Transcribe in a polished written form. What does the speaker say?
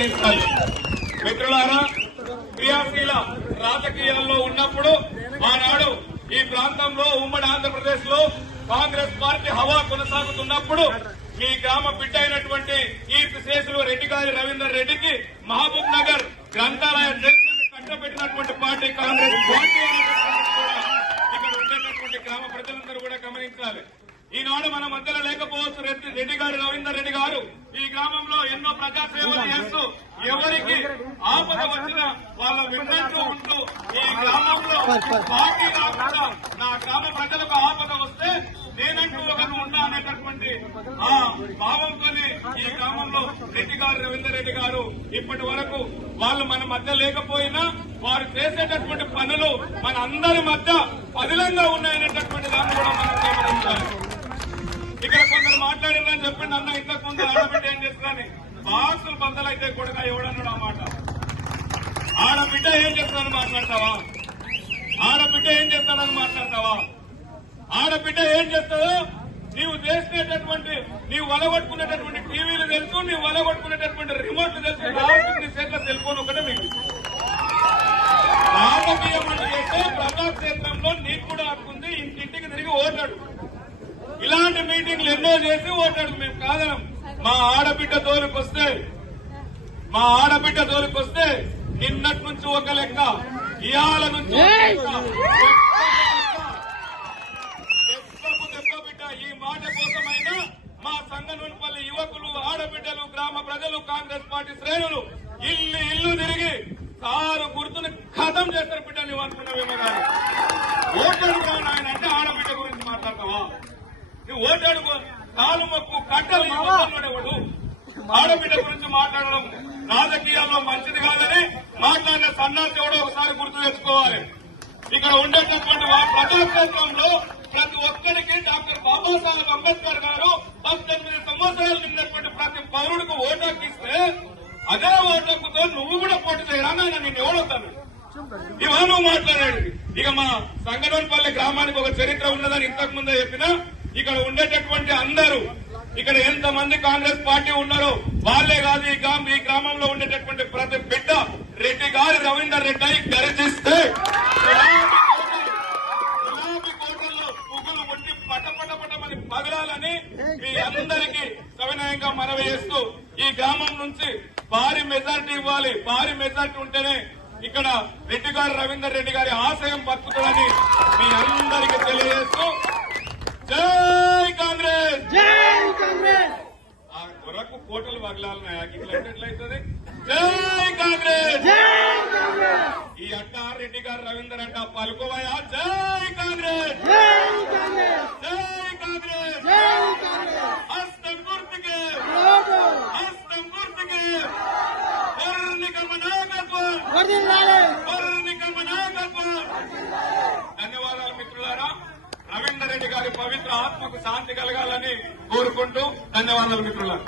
గమనించాలి. మిత్రులారా, క్రియాశీల రాజకీయాల్లో ఉన్నప్పుడు ఆనాడు ఈ ప్రాంతంలో ఉమ్మడి ఆంధ్రప్రదేశ్ లో కాంగ్రెస్ పార్టీ హవా కొనసాగుతున్నప్పుడు మీ గ్రామ బిడ్డ అయినటువంటి కీర్తి శేషులు రెడ్డి గారి రవీందర్ రెడ్డికి మహబూబ్ నగర్ గ్రంథాలయ చైర్మన్ కట్టబెట్టినటువంటి పార్టీ కాంగ్రెస్ పార్టీ. ఇక్కడ ఉండేటటువంటి గ్రామ ప్రజలందరూ కూడా గమనించాలి. ఈనాడు మన మధ్యలో లేకపోవచ్చు రెడ్డి గారు రవీందర్ రెడ్డి గారు ఈ గ్రామంలో ఎన్నో ప్రజాసేవలు చేస్తూ ఎవరికి ఆపద వచ్చినా వాళ్ళ విన్నట్టు ఉంటూ ఈ గ్రామంలో పార్టీ రాకుండా నా గ్రామ ప్రజలకు ఆపద వస్తే నేనంటూ ఒకరు ఉన్నా అనేటటువంటి ఆ భావంతోనే ఈ గ్రామంలో రెడ్డి గారు రవీందర్ రెడ్డి గారు ఇప్పటి వరకు వాళ్ళు మన మధ్య లేకపోయినా వారు చేసేటటువంటి పనులు మన అందరి మధ్య పదిలంగా ఉన్నాయనేటటువంటి దాన్ని కూడా మనం గమనించాలి. ఇక్కడ కొందరు మాట్లాడిందని చెప్పింది అన్న ఇంతకు ముందు ఆడబిడ్డ ఏం చేస్తున్నారని బాక్సులు బద్దలైతే కూడా ఎవడన్నాడు ఆ మాట. ఆడబిడ్డ ఏం చేస్తానని మాట్లాడతావా? ఆడబిడ్డ ఏం చేస్తానని మాట్లాడతావా? ఆడబిడ్డ ఏం చేస్తావో నీవు చేసినటువంటి నీవు వలగొట్టుకునేటటువంటి టీవీలు తెలుసు, నీవు వలగొట్టుకునేటటువంటి రిమోట్లు తెలుసు. నీ చేతిలో సెల్ ఫోన్ ఒకటే మీకు రాజకీయం చేస్తే ప్రజాక్షేత్రంలో నీకు కూడా హక్కుంది. ఇంటింటికి తిరిగి ఓటాడు. ఇలాంటి మీటింగ్లు ఎన్నో చేసి ఓటాడు. మేము కాదనం. మా ఆడబిడ్డ తోలుకొస్తే నిన్నటి నుంచి ఒక లెక్క, ఇవాళ నుంచి దెబ్బ బిడ్డ. ఈ మాట కోసమైనా మా సంగనూరుపల్లి యువకులు, ఆడబిడ్డలు, గ్రామ ప్రజలు, కాంగ్రెస్ పార్టీ శ్రేణులు ఇల్లు తిరిగి సారు గుర్తుని ఖతం చేస్తారు. బిడ్డ నువ్వు అనుకున్నావేమో కానీ ఓటాడు కావాలి ఆయన అంటే ఆడబిడ్డ గురించి మాట్లాడతావా? నువ్వు ఓటాడు కాలు మొక్కు కట్టలు ఇవ్వడు. ఆడబిడ్డ గురించి మాట్లాడడం రాజకీయాల్లో మంచిది కాదని మాట్లాడిన సన్నాసి ఎవడో ఒకసారి గుర్తు తెచ్చుకోవాలి. ఇక్కడ ఉండేటటువంటి ప్రజాక్షేత్రంలో ప్రతి ఒక్కరికి డాక్టర్ బాబాసాహెబ్ అంబేద్కర్ గారు 18 సంవత్సరాలు నిన్నటువంటి ప్రతి పౌరుడికి ఓటు హక్కిస్తే అదే ఓటు హక్కుతో నువ్వు కూడా పోటీ చేయరా ఆయన నిన్ను ఎవడొస్తాను ఇవా నువ్వు మాట్లాడాడు. ఇక మా సంగనూరుపల్లి గ్రామానికి ఒక చరిత్ర ఉన్నదని ఇంతకు ముందే చెప్పినా ఇక్కడ ఉండేటటువంటి అందరూ ఇక్కడ ఎంతమంది కాంగ్రెస్ పార్టీ ఉన్నారో వాళ్లే కాదు ఈ గ్రామంలో ఉండేటటువంటి ప్రతి బిడ్డ రెడ్డి గారి రవీందర్ రెడ్డి అయి గర్జిస్తే గులాబీ కోటల్లో పువ్వులు ముట్టి పటపటపటమని పగలాలని మీ అందరికీ సవినయంగా మనవి చేస్తూ ఈ గ్రామం నుంచి భారీ మెజార్టీ ఇవ్వాలి. భారీ మెజార్టీ ఉంటేనే ఇక్కడ రెడ్డి గారు రవీందర్ రెడ్డి గారి ఆశయం బతుకుతుందని మీ అందరికీ తెలియజేస్తూ జై కాంగ్రెస్, జై కాంగ్రెస్. ఆ కొరకు కోటలు పగలాలన్నాయా? ఇట్లయితుంది. జై కాంగ్రెస్, జై కాంగ్రెస్. ఈ అట్ట రెడ్డి గారు రవీందర్ అట్ట పలుకోవయా? జై కాంగ్రెస్, జై కాంగ్రెస్, జై కాంగ్రెస్, జై కాంగ్రెస్. హస్తం గుర్తుకే, హస్తం గుర్తుకే. వర్ణికమ నాయకత్వం, వర్ణికమ నాయకత్వం. ధన్యవాదాలు మిత్రులారా. రవీందర్ రెడ్డి గారి పవిత్ర ఆత్మకు శాంతి కలగాలని కోరుకుంటూ ధన్యవాదాలు మిత్రులారా.